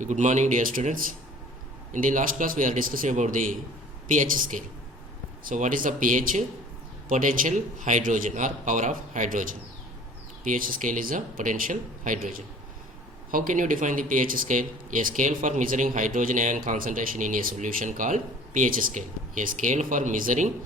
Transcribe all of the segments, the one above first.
Okay, good morning dear students. In the last class we are discussing about the pH scale. So what is the pH? Potential hydrogen or power of hydrogen. pH scale is a potential hydrogen. How can you define the pH scale? A scale for measuring hydrogen ion concentration in a solution called pH scale. A scale for measuring,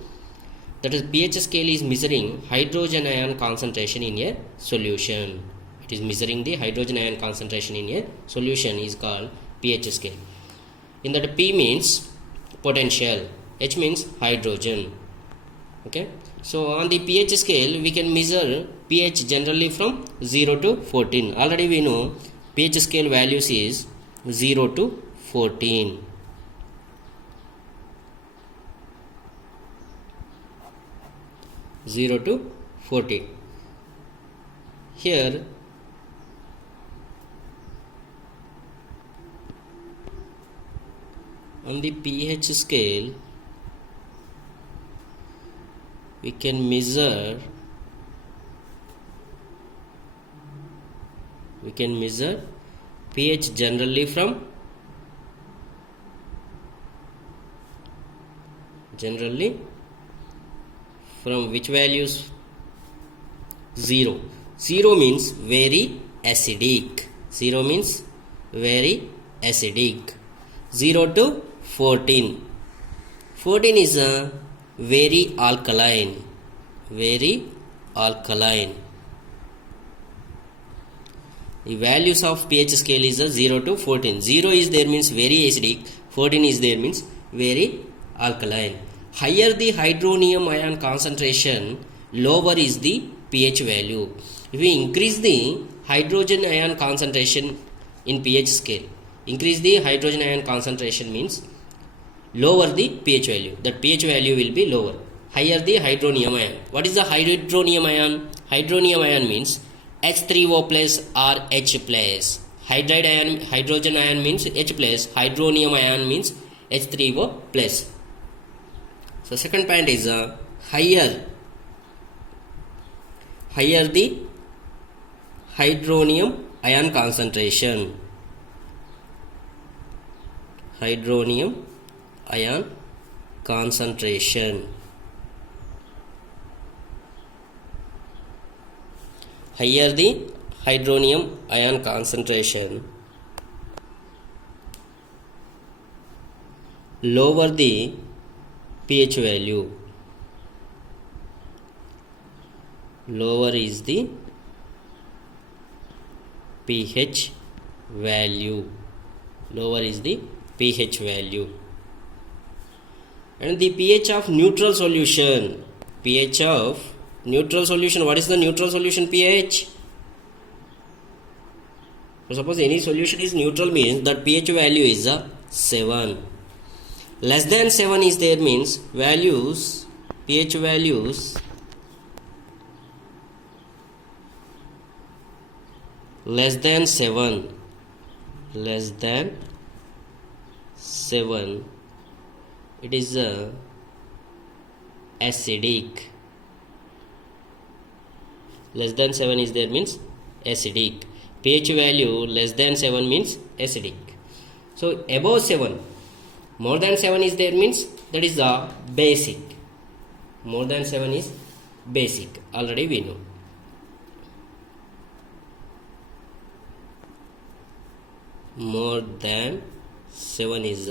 that is pH scale is measuring hydrogen ion concentration in a solution. It is measuring the hydrogen ion concentration in a solution is called pH scale. In that P means potential, H means hydrogen. Okay, so on the pH scale we can measure pH generally from 0 to 14. Already we know pH scale values is 0 to 14. Here on the pH scale we can measure pH generally from which values? 0. 0 means very acidic. 0 means very acidic. 0 to 14. 14 is a very alkaline. The values of pH scale is a 0 to 14. 0 is there means very acidic. 14 is there means very alkaline. Higher the hydronium ion concentration, lower is the pH value. If we increase the hydrogen ion concentration in pH scale, increase the hydrogen ion concentration means lower the pH value. That pH value will be lower. Higher the hydronium ion. What is the hydronium ion? Hydronium ion means H3O plus or H plus. Hydrogen ion means H plus. Hydronium ion means H3O plus. So second point is higher the hydronium ion concentration. Hydronium ion concentration. Higher the hydronium ion concentration, lower the pH value. Lower is the pH value. And the pH of neutral solution. What is the neutral solution pH? So suppose any solution is neutral means that pH value is 7. Less than 7 is there means pH values less than 7, it is acidic. Less than 7 is there means acidic. pH value less than 7 means acidic. So above 7, more than 7 is there means that is the basic. More than 7 is basic. Already we know. More than 7 is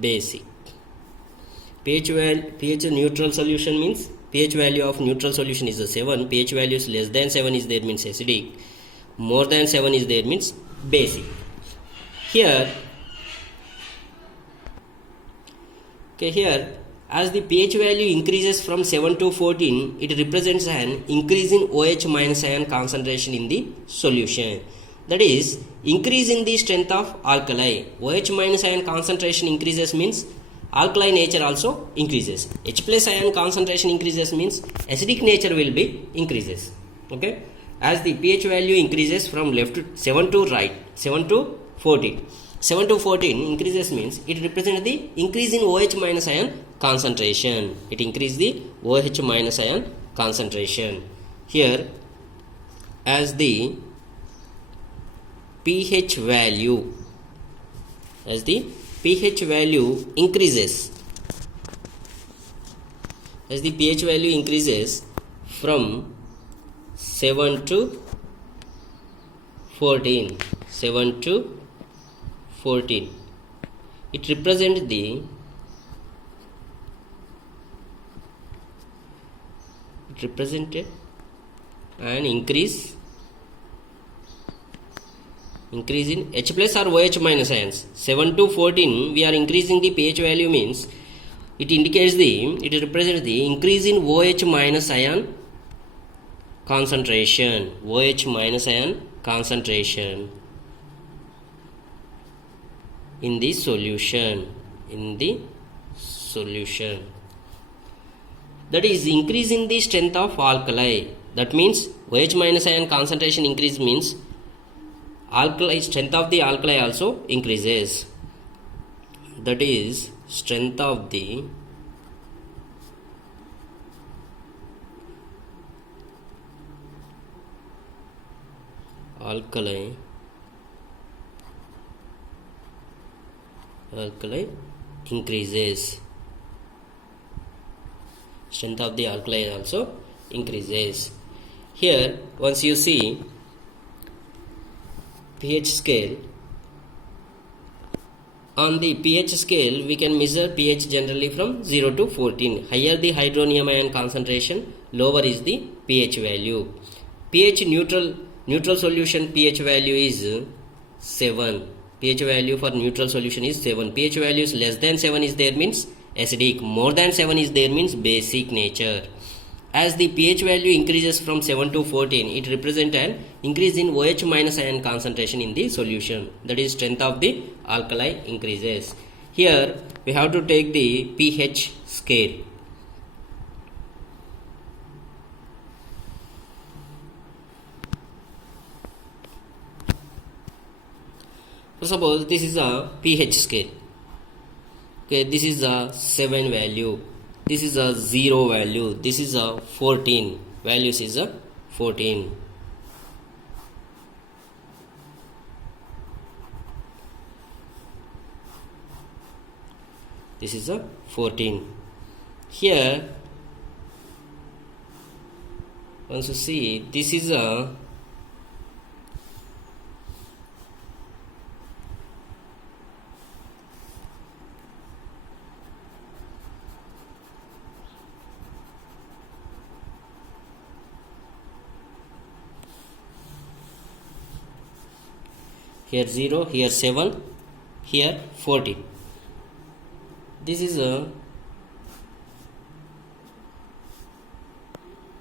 basic. pH neutral solution means pH value of neutral solution is 7. pH value is less than 7 is there means acidic. More than 7 is there means basic. Here as the pH value increases from 7 to 14, it represents an increase in OH minus ion concentration in the solution. That is, increase in the strength of alkali. OH minus ion concentration increases means alkali nature also increases. H plus ion concentration increases means acidic nature will be increases. Okay, as the pH value increases from left to 7 to right, 7 to 14. 7 to 14 increases means it represents the increase in OH minus ion concentration. It increases the OH minus ion concentration. Here, as the pH value as the pH value increases, as the pH value increases from 7 to 14, 7 to 14, it represents an increase in H plus or OH minus ions. 7 to 14 we are increasing the pH value, means it represents the increase in OH minus ion concentration, OH minus ion concentration in the solution, that is increase in the strength of alkali. That means OH minus ion concentration increase means alkali, strength of the alkali also increases, that is strength of the alkali increases, strength of the alkali also increases. Here once you see pH scale, on the pH scale we can measure pH generally from 0 to 14. Higher the hydronium ion concentration, lower is the pH value. pH neutral solution pH value is 7. pH value for neutral solution is 7. pH value is less than 7 is there, means acidic. More than 7 is there, means basic nature. As the pH value increases from 7 to 14, it represents an increase in OH minus ion concentration in the solution, that is strength of the alkali increases. Here we have to take the pH scale. Suppose this is a pH scale. Okay, this is a 7 value, this is a 0 value, this is a 14, values is a 14. This is a 14. Here once you see, this is a here 0, here 7, here 14. This is a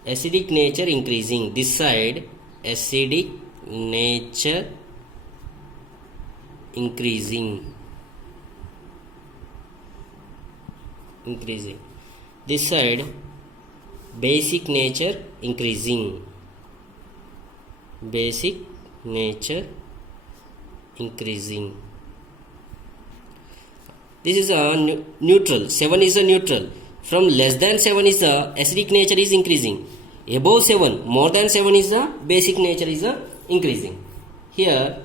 acidic nature increasing, this side acidic nature increasing, this side basic nature increasing, basic nature increasing. This is a neutral, 7 is a neutral. From less than 7 is the acidic nature is increasing. Above 7, more than 7 is the basic nature is increasing. Here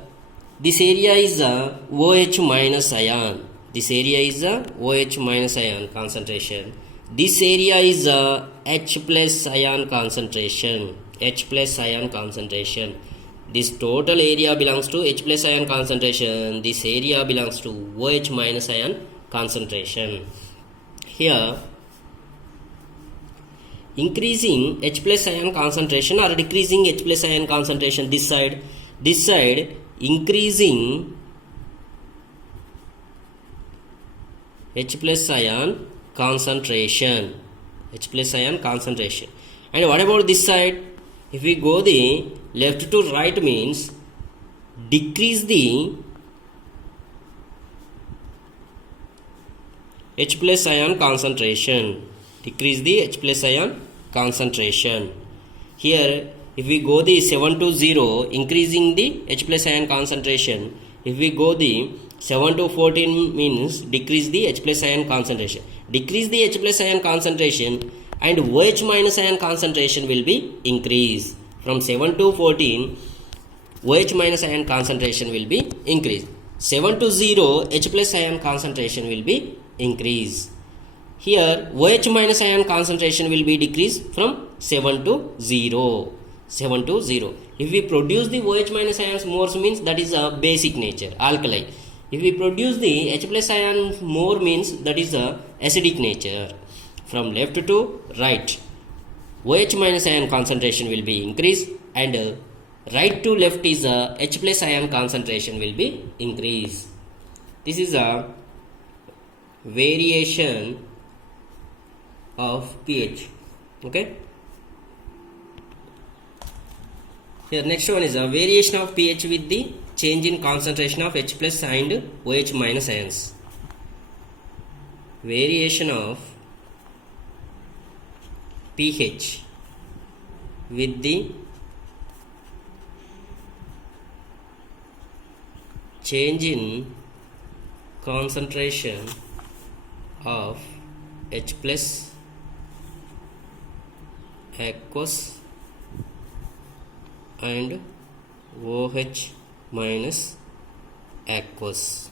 this area is a OH minus ion. This area is a OH minus ion concentration. This area is a H plus ion concentration. H plus ion concentration. This total area belongs to H plus ion concentration. This area belongs to OH minus ion concentration. Here increasing H plus ion concentration or decreasing H plus ion concentration, this side increasing H plus ion concentration, H plus ion concentration. And what about this side? If we go the left to right, means decrease the H plus ion concentration, decrease the H plus ion concentration. Here if we go the 7 to 0, increasing the H plus ion concentration. If we go the 7 to 14 means decrease the H plus ion concentration. Decrease the H plus ion concentration and OH minus ion concentration will be increased. From 7 to 14, OH minus ion concentration will be increased. 7 to 0, H plus ion concentration will be increased. Here OH minus ion concentration will be decreased from 7 to 0. 7 to 0. If we produce the OH minus ions more means that is a basic nature, alkali. If we produce the H plus ion more means that is a acidic nature. From left to right, OH minus ion concentration will be increased, and right to left is H plus ion concentration will be increased. This is a variation of pH. Okay. Here next one is a variation of pH with the change in concentration of H plus and OH minus ions. Variation of pH with the change in concentration of H plus aqueous and OH minus aqueous.